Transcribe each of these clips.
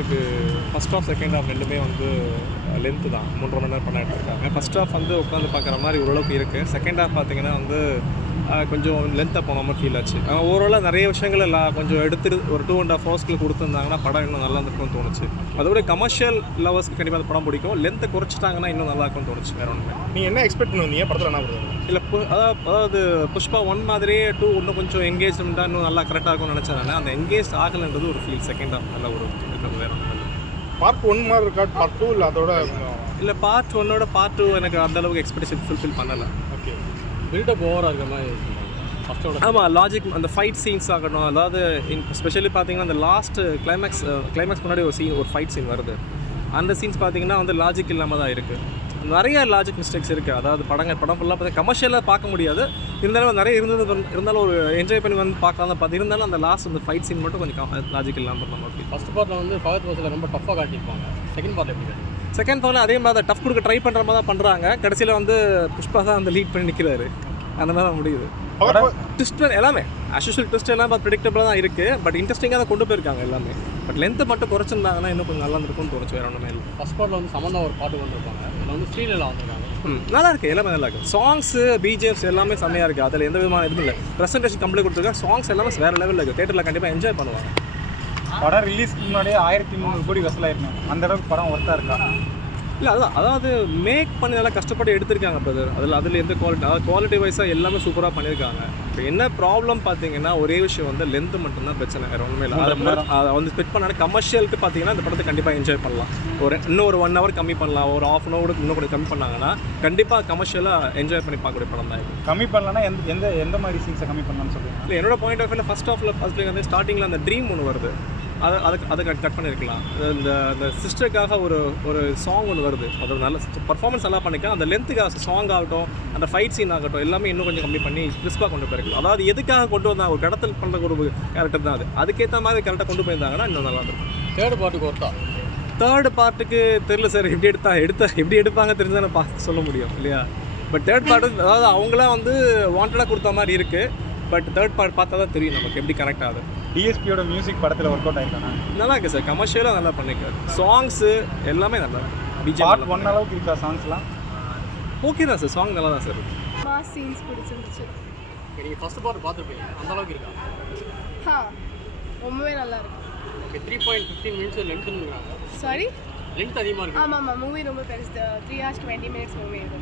உங்களுக்கு first of second half ரெண்டுமே வந்து லென்த்து தான் 3.5 மணி நேரம் படம் எடுத்திருக்காங்க. ஃபஸ்ட் ஆஃப் வந்து உட்காந்து பார்க்குற மாதிரி ஓரளவுக்கு இருக்குது. செகண்ட் ஆஃப் பார்த்தீங்கன்னா வந்து கொஞ்சம் லென்த்தாக போன மாதிரி ஃபீல் ஆச்சு. ஓவராலாக நிறைய விஷயங்கள் எல்லாம் கொஞ்சம் எடுத்துட்டு ஒரு 2.5 ஹவர்ஸ்க்குள்ள கொடுத்துருந்தாங்கன்னா படம் இன்னும் நல்லா இருந்திருக்கும்னு தோணுச்சு. அதோட கமர்ஷியல் லவர்ஸ்க்கு கண்டிப்பாக அந்த படம் பிடிக்கும். லென்த்தை குறைச்சிட்டாங்கன்னா இன்னும் நல்லா இருக்கும்னு தோணுச்சு. வேறு ஒன்றுமே. நீங்கள் என்ன எக்ஸ்பெக்ட் பண்ணுவீங்க படத்தில்? என்ன பண்ணுவீங்க? இல்லை அதாவது புஷ்பா 1 மாதிரியே 2 இன்னும் கொஞ்சம் என்கேஜ்மெண்ட்டாக இன்னும் நல்லா கரெக்டாக இருக்கும்னு நினச்சேன். அந்த என்கேஜ் ஆகலைன்றது ஒரு ஃபீல். செகண்ட் ஆஃப் நல்ல ஒரு இருக்கிறது. வேறு ஒன்றும் இல்லை. பார்ட் 1 மாதிரி இருக்கா பார்ட் 2 இல்லை அதோட? இல்லை பார்ட் 1ஓட பார்ட் 2 எனக்கு அந்தளவுக்கு எக்ஸ்பெக்டேஷன் ஃபுல்ஃபில் பண்ணலை. ஓகே. பில்டப் ஓவராக இருக்கிற மாதிரி ஃபஸ்ட்டோட. ஆமாம், லாஜிக் அந்த ஃபைட் சீன்ஸ் ஆகணும். அதாவது ஸ்பெஷலி பார்த்தீங்கன்னா அந்த லாஸ்ட் கிளைமேக்ஸ் முன்னாடி ஒரு ஃபைட் சீன் வருது. அந்த சீன்ஸ் பார்த்தீங்கன்னா வந்து லாஜிக் இல்லாமல் தான் இருக்குது. நிறைய லாஜிக் மிஸ்டேக்ஸ் இருக்குது. அதாவது படம் ஃபுல்லாக பார்த்தா கமர்ஷியலாக பார்க்க முடியாது. இருந்தாலும் நிறைய இருந்தாலும் ஒரு என்ஜாய் பண்ணி வந்து பார்க்கலாம் தான் பார்த்து. இருந்தாலும் அந்த லாஸ்ட் அந்த ஃபைட் சீன் மட்டும் கொஞ்சம் லாஜிக் இல்லாமல் நம்ம ஃபஸ்ட் பார்ட்டில் வந்து ஃபகத் ஃபாசில் ரொம்ப டஃப்பாக காட்டியிருப்பாங்க. செகண்ட் பார்ட்டில் எப்படி காட்டி? செகண்ட் பார்ட்டில் அதே மாதிரி தான் டஃப் கொடுக்க ட்ரை பண்ணுற மாதிரி தான் பண்ணுறாங்க. கடைசியில் வந்து புஷ்பா தான் அந்த லீட் பண்ணி நிற்கிறாரு. அந்த மாதிரி தான் முடியுது. ட்விஸ்ட் எல்லாமே அஸ்யூஷுவல் ட்விஸ்ட் எல்லாம் ப்ரிடிக்டபிளாக தான் இருக்குது. பட் இன்ட்ரெஸ்டிங்காக தான் கொண்டு போயிருக்காங்க எல்லாமே. பட் லென்த்தை மட்டும் குறைச்சிருந்தாங்கன்னா இன்னும் கொஞ்சம் நல்லா இருந்திருக்கும்னு தோணுச்சு. வேறு ஒன்றுமே இல்லை. ஃபஸ்ட் பார்ட்டில் வந்து சம்மந்தா ஒரு பாட்டு வந்திருப்பாங்க. அதில் வந்து ஸ்ரீலீலா வந்திருக்காங்க. நல்லா இருக்குது. எல்லாமே நல்லா இருக்குது. சாங்ஸு பிஜிஎம்ஸ் எல்லாமே செம்மையாக இருக்குது. அதில் எந்த விதமான இதுவும் இல்லை. ப்ரெசன்டேஷன் கம்ப்ளீட் கொடுத்துருக்காங்க. சாங்ஸ் எல்லாமே வேறு லெவலில் இருக்குது. தேட்டரில் கண்டிப்பாக என்ஜாய் பண்ணுவாங்க. படம் ரிலீஸ்க்கு முன்னாடியே 1300 கோடி வசூலாயிருக்கும். அந்த அளவுக்கு படம் ஒர்த்தாக இருக்கா? இல்லை அதாவது மேக் பண்ணி நல்லா கஷ்டப்பட்டு எடுத்திருக்காங்க பிரதர். அதில் எந்த குவாலிட்டி வைஸாக எல்லாமே சூப்பராக பண்ணியிருக்காங்க. இப்போ என்ன ப்ராப்ளம் பார்த்தீங்கன்னா ஒரே விஷயம் வந்து லென்த்து மட்டும்தான் பிரச்சனை. வேறு ஒன்றுமே இல்லை. அதை வந்து ஸ்பெட் பண்ணால் கமர்ஷியலுக்கு பார்த்தீங்கன்னா இந்த படத்தை கண்டிப்பாக என்ஜாய் பண்ணலாம். இன்னும் ஒரு 1 hour கம்மி பண்ணலாம். ஒரு ½ hour இன்னும் கூட கம்மி பண்ணாங்கன்னா கண்டிப்பாக கமர்ஷியலாக என்ஜாய் பண்ணி பார்க்கக்கூடிய படம் தான் இது. கம்மி பண்ணலன்னா எந்த மாதிரி சீன்ஸை கம்மி பண்ணலாம்னு சொல்லுங்கள். இல்லை என்னோட பாயிண்ட் ஆஃப் வியூவில் ஃபர்ஸ்ட் வந்து ஸ்டார்டிங்கில் அந்த ட்ரீம் ஒன்று வருது. அதை கட் பண்ணியிருக்கலாம். இந்த சிஸ்டருக்காக ஒரு சாங் ஒன்று வருது. அது நல்ல பர்ஃபார்மன்ஸ் நல்லா பண்ணிக்கலாம். அந்த லென்த்துக்காக சாங் ஆகட்டும், அந்த ஃபைட் சீன் ஆகட்டும், எல்லாமே இன்னும் கொஞ்சம் கம்மி பண்ணி கிறிஸ்பாக கொண்டு போயிருக்கலாம். அதாவது எதுக்காக கொண்டு வந்தாங்க, ஒரு கடத்தல் பண்ணுற ஒரு கேரக்டர் தான் அது. அதுக்கேற்ற மாதிரி கரெக்டாக கொண்டு போயிருந்தாங்கன்னா இன்னும் நல்லா இருக்கும். தேர்ட் பார்ட்டுக்கு ஒருத்தா? தேர்ட் பார்ட்டுக்கு தெரியல சார். எப்படி எடுப்பாங்க தெரிஞ்சால் நான் பார்த்து சொல்ல முடியும் இல்லையா? பட் தேர்ட் பார்ட்டு அதாவது அவங்களாம் வந்து வாண்டடாக கொடுத்த மாதிரி இருக்குது. பட் தேர்ட் பார்ட் பார்த்தா தான் தெரியும் நமக்கு எப்படி கனெக்ட் ஆகுது. டிஎஸ்பியோட மியூசிக் படத்தில் ஒர்க் அவுட் ஆகிருக்காங்க. நல்லா இருக்குது சார். கமர்ஷியலாக நல்லா பண்ணிக்காரு. சாங்ஸு எல்லாமே நல்லா இருக்கு. பார்ட் 1 அளவுக்கு இருக்கா சாங்ஸ்லாம்? ஓகே தான் சார். சாங் நல்லா தான் சார் இருக்கு. மாஸ் சீன்ஸ் பிடிச்சிருந்துச்சு. நீங்கள் ஃபஸ்ட் பார்ட் பார்த்துருப்பீங்க. அந்த அளவுக்கு இருக்கா? ரொம்பவே நல்லா இருக்கு. ஓகே. 3.15 minutes லென்த்துன்னு இருக்காங்க. சாரி, லென்த் அதிகமாக இருக்குது. ஆமாம். மூவி ரொம்ப பெருசு. 3 hours 20 minutes மூவி இது.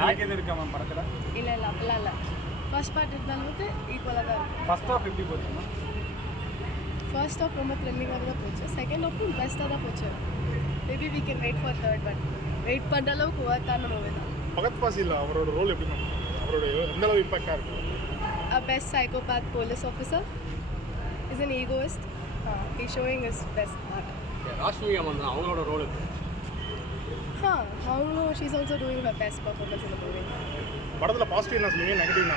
லேக் எதுவும் இருக்கா மேம் படத்தில்? இல்லை அப்படிலாம் இல்லை. ஃபர்ஸ்ட் பார்ட் இருந்த அளவுக்கு ஈக்குவலாக தான் இருக்குது. ஃபர்ஸ்ட் ஆஃப் எப்படி போச்சுன்னா? ஃபர்ஸ்ட் ஆஃப் ரொம்ப த்ரில்லிங்காக தான் போச்சு. செகண்ட் ஆஃபும் பெஸ்ட்டாக தான் போச்சு. Maybe we can wait for third. But wait பண்ணுற அளவுக்கு ஒர்த்தான மூவி தான். ஃபகத் ஃபாசில் அவரோட ரோல் எப்படி மேம்? அவரோட எந்த அளவு இம்பாக்டாக இருக்கும்? A best psychopath police officer is an egoist. He's showing his best part. Reshmi அம்மன் தான் அவங்களோட ரோல் இருக்குது. She's also doing her best performance in the movie. படத்தில் பாசிட்டிவ் என்ன சொல்லுவீங்க, நெகட்டிவ் என்ன?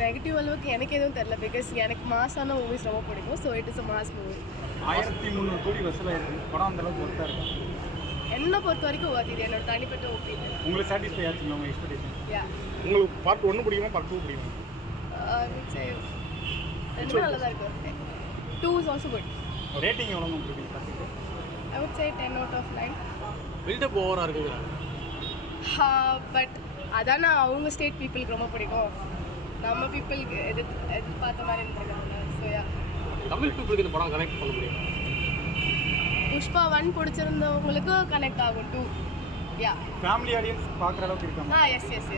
நெகட்டிவ் அளவுக்கு எனக்கு எதுவும் தெரியல. பிகாஸ் எனக்கு மாஸான மூவிஸ் ரொம்ப பிடிக்கும். So it is a mass movie. 1300 கோடி வசூலாயிருக்கு. படம் அந்த அளவுக்கு ஒர்த்தாக இருக்கும். என்னை பொறுத்த வரைக்கும் ஒர்த். இது என்னோட தனிப்பட்ட ஒப்பீனியன். உங்களுக்கு சாட்டிஸ்ஃபை ஆச்சுங்களா உங்கள் எக்ஸ்பெக்டேஷன்? யா. உங்களுக்கு பார்ட் 1 பிடிக்குமா பார்ட் 2 பிடிக்குமா? ரெண்டுமே நல்லா தான் இருக்கு. 2 is also good. ரேட்டிங் எவ்வளோ மேம் கொடுப்பீங்க படத்துக்கு? I would say 10 out of 9. Buildup ஓவராக இருக்குங்கிறாங்க. பட் அதானே அவங்க ஸ்டேட் பீப்புளுக்கு ரொம்ப பிடிக்கும். நம்ம பீப்புளுக்கு எதிர்பார்த்த மாதிரி இருந்திருக்காங்க. So yeah. தமிழ் பீப்புளுக்கு இந்த படம் கனெக்ட் பண்ண முடியும். புஷ்பா 1 பிடிச்சிருந்தவங்களுக்கு கனெக்ட் ஆகும். 2 யா. ஃபேமிலி ஆடியன்ஸ் பார்க்குற அளவுக்கு இருக்காங்க.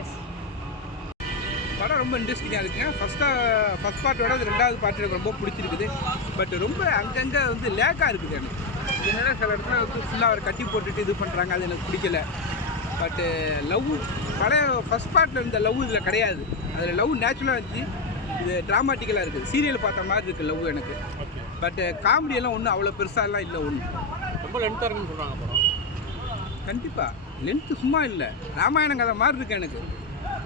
எஸ். படம் ரொம்ப இன்ட்ரெஸ்டிங்காக இருக்குங்க. ஃபஸ்ட் பார்ட்டோட 2வது பார்ட் எனக்கு ரொம்ப பிடிச்சிருக்குது. பட் ரொம்ப அங்கங்கே வந்து லேக்காக இருக்குது எனக்கு. என்னென்னா சில இடத்துல வந்து ஃபுல்லாக அவர் கட்டி போட்டுட்டு இது பண்ணுறாங்க. அது எனக்கு பிடிக்கல. பட்டு லவ் பழைய ஃபஸ்ட் பார்ட்டில் இருந்த லவ் இதில் கிடையாது. அதில் லவ் நேச்சுரலாக இருந்துச்சு. இது ட்ராமாட்டிக்கலாக இருக்குது. சீரியல் பார்த்த மாதிரி இருக்குது லவ் எனக்கு. பட்டு காமெடியெல்லாம் ஒன்றும் அவ்வளோ பெருசாலாம் இல்லை. ரொம்ப லென்த்தாக இருக்குன்னு சொல்கிறாங்க படம். கண்டிப்பாக லென்த்து சும்மா இல்லை. ராமாயணம் கதை மாதிரி இருக்குது எனக்கு.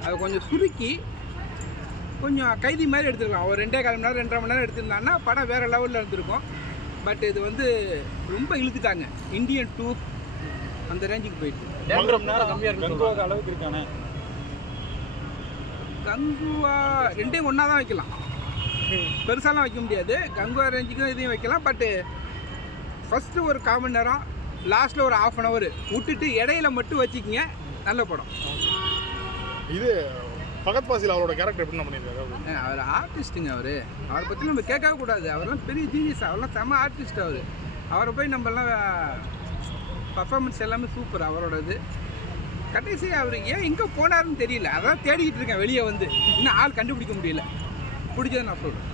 அதை கொஞ்சம் சுருக்கி கொஞ்சம் கைதி மாதிரி எடுத்துக்கலாம். ஒரு 2.25 மணி நேரம் 2.5 மணி நேரம் எடுத்திருந்தாங்கன்னா படம் வேறு லெவலில் இருந்திருக்கும். பட் இது வந்து ரொம்ப இழுத்துட்டாங்க. இந்தியன் 2 அந்த ரேஞ்சுக்கு போயிட்டு கம்மியாக இருக்கு அளவுக்கு இருக்கானே. கங்குவா 2ம் ஒன்றா தான் வைக்கலாம். பெருசாலாம் வைக்க முடியாது. கங்குவா ரேஞ்சுக்கும் இதையும் வைக்கலாம். பட்டு ஃபஸ்ட்டு ஒரு 1/4 மணி நேரம், லாஸ்ட்டில் ஒரு 1/2 hour விட்டுட்டு இடையில மட்டும் வச்சுக்கிங்க, நல்ல படம். இது ஃபகத் ஃபாசில் அவரோட கேரக்டர் எப்படி பண்ணியிருக்காரு? அவர் ஆர்டிஸ்ட்டுங்க. அவரை பற்றி நம்ம கேட்கவே கூடாது. அவரெல்லாம் பெரிய ஜீனியஸ், அவரெல்லாம் செம்ம ஆர்டிஸ்ட். அவரை போய் நம்மலாம் பர்ஃபார்மன்ஸ் எல்லாமே சூப்பர் அவரோடது. கடைசி அவர் ஏன் எங்கே போனாருன்னு தெரியல, அதான் தேடிக்கிட்டு இருக்கேன் வெளியே வந்து. இன்னும் ஆள் கண்டுபிடிக்க முடியல. பிடிச்சதை நான் சொல்கிறேன்.